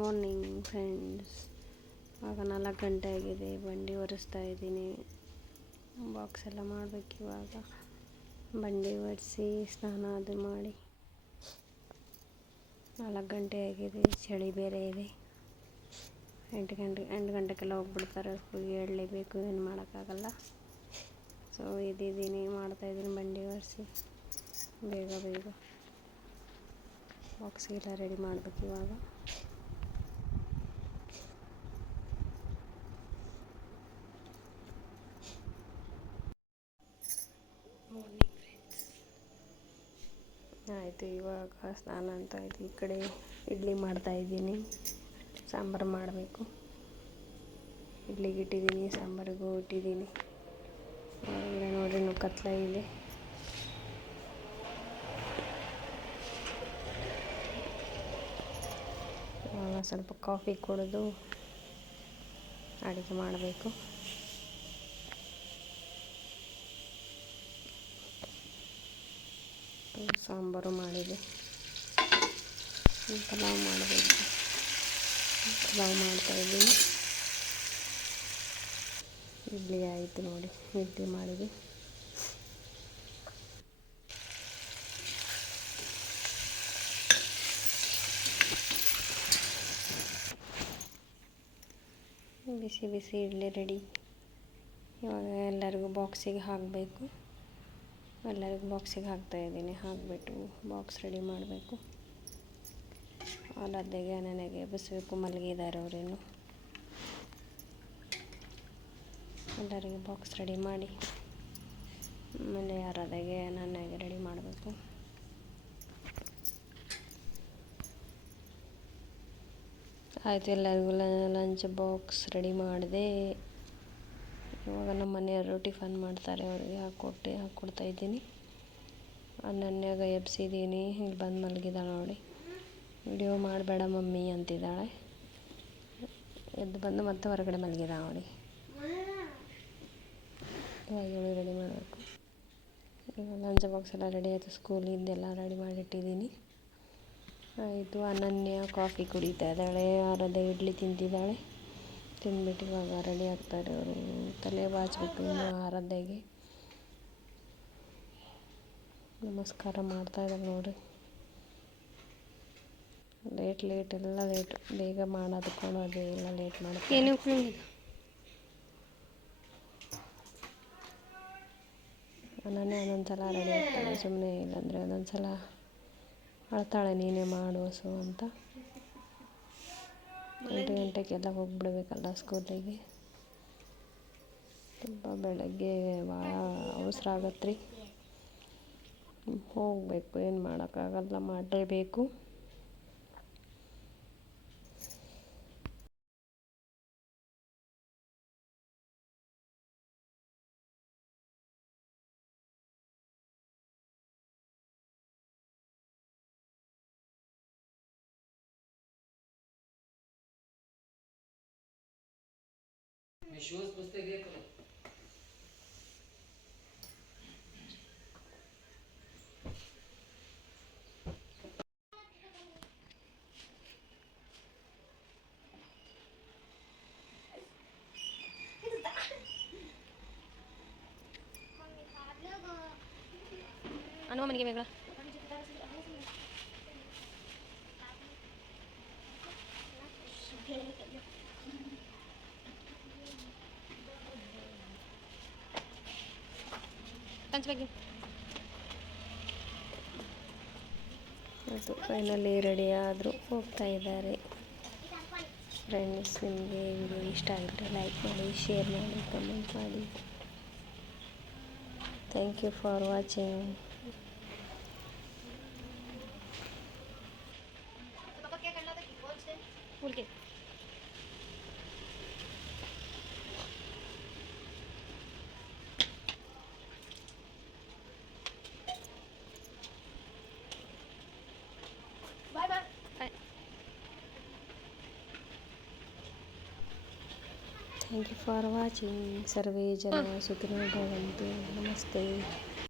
Morning friends. ಆಗ 4 ಗಂಟೆ ಆಗಿದೆ. ಬಂಡಿ ಒರೆಸ್ತಾ ಇದ್ದೀನಿ. ಬಾಕ್ಸ್ ಎಲ್ಲ ಮಾಡಬೇಕು ಇವಾಗ. ಬಂಡಿ ಒರೆಸಿ ಸ್ನಾನ ಅದು ಮಾಡಿ 4 ಗಂಟೆ ಆಗಿದೆ. ಚಳಿ ಬೇರೆ ಇದೆ. 8 ಗಂಟೆಗೆಲ್ಲ ಹೋಗ್ಬಿಡ್ತಾರೆ ಸ್ಕೂಲ್ಗೆ. ಹೇಳಲೇಬೇಕು, ಏನು ಮಾಡೋಕ್ಕಾಗಲ್ಲ. ಸೊ ಇದ್ದೀನಿ, ಮಾಡ್ತಾಯಿದ್ದೀನಿ ಬಂಡಿ ಒರೆಸಿ. ಬೇಗ ಬಾಕ್ಸ್ಗೆಲ್ಲ ರೆಡಿ ಮಾಡಬೇಕು ಇವಾಗ. Morning friends. ಆಯಿತು, ಇವಾಗ ಸ್ನಾನ ಅಂತ ಆಯಿತು. ಈ ಕಡೆ ಇಡ್ಲಿ ಮಾಡ್ತಾಯಿದ್ದೀನಿ. ಸಾಂಬಾರು ಮಾಡಬೇಕು. ಇಡ್ಲಿಗೆ ಇಟ್ಟಿದ್ದೀನಿ, ಸಾಂಬಾರಿಗೂ ಇಟ್ಟಿದ್ದೀನಿ. ನೋಡಿ, ಇನ್ನೂ ಕತ್ಲ ಇದೆ. ಸ್ವಲ್ಪ ಕಾಫಿ ಕುಡಿದು ಅಡುಗೆ ಮಾಡಬೇಕು. ಸಾಂಬಾರು ಮಾಡಿದೆ. ಪಲಾವ್ ಮಾಡಬೇಕು. ಪಲಾವ್ ಮಾಡ್ತಾಯಿದ್ದೀನಿ. ಇಡ್ಲಿ ಆಯಿತು ನೋಡಿ, ಇಡ್ಲಿ ಮಾಡಿದೆ. ಬಿಸಿ ಬಿಸಿ ಇಡ್ಲಿ ರೆಡಿ. ಇವಾಗ ಎಲ್ಲರಿಗೂ ಬಾಕ್ಸಿಗೆ ಹಾಕಬೇಕು. ಎಲ್ಲರಿಗೂ ಬಾಕ್ಸಿಗೆ ಹಾಕ್ತಾಯಿದ್ದೀನಿ. ಹಾಕಿಬಿಟ್ಟು ಬಾಕ್ಸ್ ರೆಡಿ ಮಾಡಬೇಕು. ಅವರದ್ದೆಗೆ ನನಗೆ ಎಬ್ಬಿಸ್ಬೇಕು. ಮಲಗಿದ್ದಾರೆ ಅವರೇನು. ಎಲ್ಲರಿಗೆ ಬಾಕ್ಸ್ ರೆಡಿ ಮಾಡಿ ಆಮೇಲೆ ಯಾರದಾಗೆ ನನಗೆ ರೆಡಿ ಮಾಡಬೇಕು. ಆಯಿತು, ಎಲ್ಲರಿಗೂ ಲಂಚ್ ಬಾಕ್ಸ್ ರೆಡಿ ಮಾಡಿದೆ. ಇವಾಗ ನಮ್ಮ ಮನೆಯವರು ಟಿಫನ್ ಮಾಡ್ತಾರೆ. ಅವರಿಗೆ ಹಾಕ್ಕೊಡ್ತಾಯಿದ್ದೀನಿ. ನನ್ಯಾಗ ಎಬ್ಸಿದ್ದೀನಿ. ಇಲ್ಲಿ ಬಂದು ಮಲಗಿದ್ದಾಳೆ ನೋಡಿ. ವಿಡಿಯೋ ಮಾಡಬೇಡ ಮಮ್ಮಿ ಅಂತಿದ್ದಾಳೆ. ಎದ್ದು ಬಂದು ಮತ್ತೆ ಹೊರಗಡೆ ಮಲಗಿದ್ದಾಳೆ ನೋಡಿ. ಇವಾಗ ಇವಳು ರೆಡಿ ಮಾಡಬೇಕು. ಇವಾಗ ಲಂಚ್ ಬಾಕ್ಸ್ ಎಲ್ಲ ರೆಡಿ ಆಯಿತು. ಸ್ಕೂಲಿಂದೆಲ್ಲ ರೆಡಿ ಮಾಡಿಟ್ಟಿದ್ದೀನಿ. ಆಯಿತು. ಅನನ್ಯ ಕಾಫಿ ಕುಡಿತಾ ಇದ್ದಾಳೆ. ಆರಾಧ್ಯ ಇಡ್ಲಿ ತಿಂತಿದ್ದಾಳೆ. ತಿಂದ್ಬಿಟ್ಟು ಇವಾಗ ರೆಡಿ ಆಗ್ತಾರೆ ಅವರು. ತಲೆ ಬಾಚಬೇಕು ಇನ್ನು ಆರಾಧ್ಯಗೆ. ನಮಸ್ಕಾರ ಮಾಡ್ತಾಯಿದ್ದಾರೆ ನೋಡಿರಿ. ಲೇಟ್ ಎಲ್ಲ ಲೇಟ್. ಬೇಗ ಮಾಡೋದಕ್ಕೋಣೋದು ಎಲ್ಲ ಲೇಟ್ ಮಾಡ್ತಾರೆ. ಅನನ್ಯ ಒಂದೊಂದ್ಸಲ ರೆಡಿ ಆಗ್ತಾಳೆ, ಸುಮ್ಮನೆ ಇಲ್ಲಾಂದರೆ ಒಂದೊಂದ್ಸಲ ಅಳ್ತಾಳೆ, ನೀನೇ ಮಾಡುವಸು ಅಂತ. 8 ಗಂಟೆಗೆಲ್ಲ ಹೋಗಿಬಿಡ್ಬೇಕಲ್ಲ ಸ್ಕೂಲಿಗೆ. ತುಂಬ ಬೆಳಗ್ಗೆ ಭಾಳ ಅವಸರ ಆಗತ್ತೆ ರೀ. ಹೋಗಬೇಕು, ಏನು ಮಾಡೋಕ್ಕಾಗಲ್ಲ, ಮಾಡಲೇಬೇಕು. ಅನುವ ಮನೆಗೆ ಬೇಗ ಅದು ಫೈನಲಿ ರೆಡಿ ಆದರೂ ಹೋಗ್ತಾ ಇದ್ದಾರೆ. ಫ್ರೆಂಡ್ಸ್, ನಿಮಗೆ ವಿಡಿಯೋ ಇಷ್ಟ ಆಗಿದ್ರೆ ಲೈಕ್ ಮಾಡಿ, ಶೇರ್ ಮಾಡಿ, ಕಮೆಂಟ್ ಮಾಡಿ. Thank you for watching. Thank you for watching. Sarve Jana Sukhino Bhavantu. Namaste.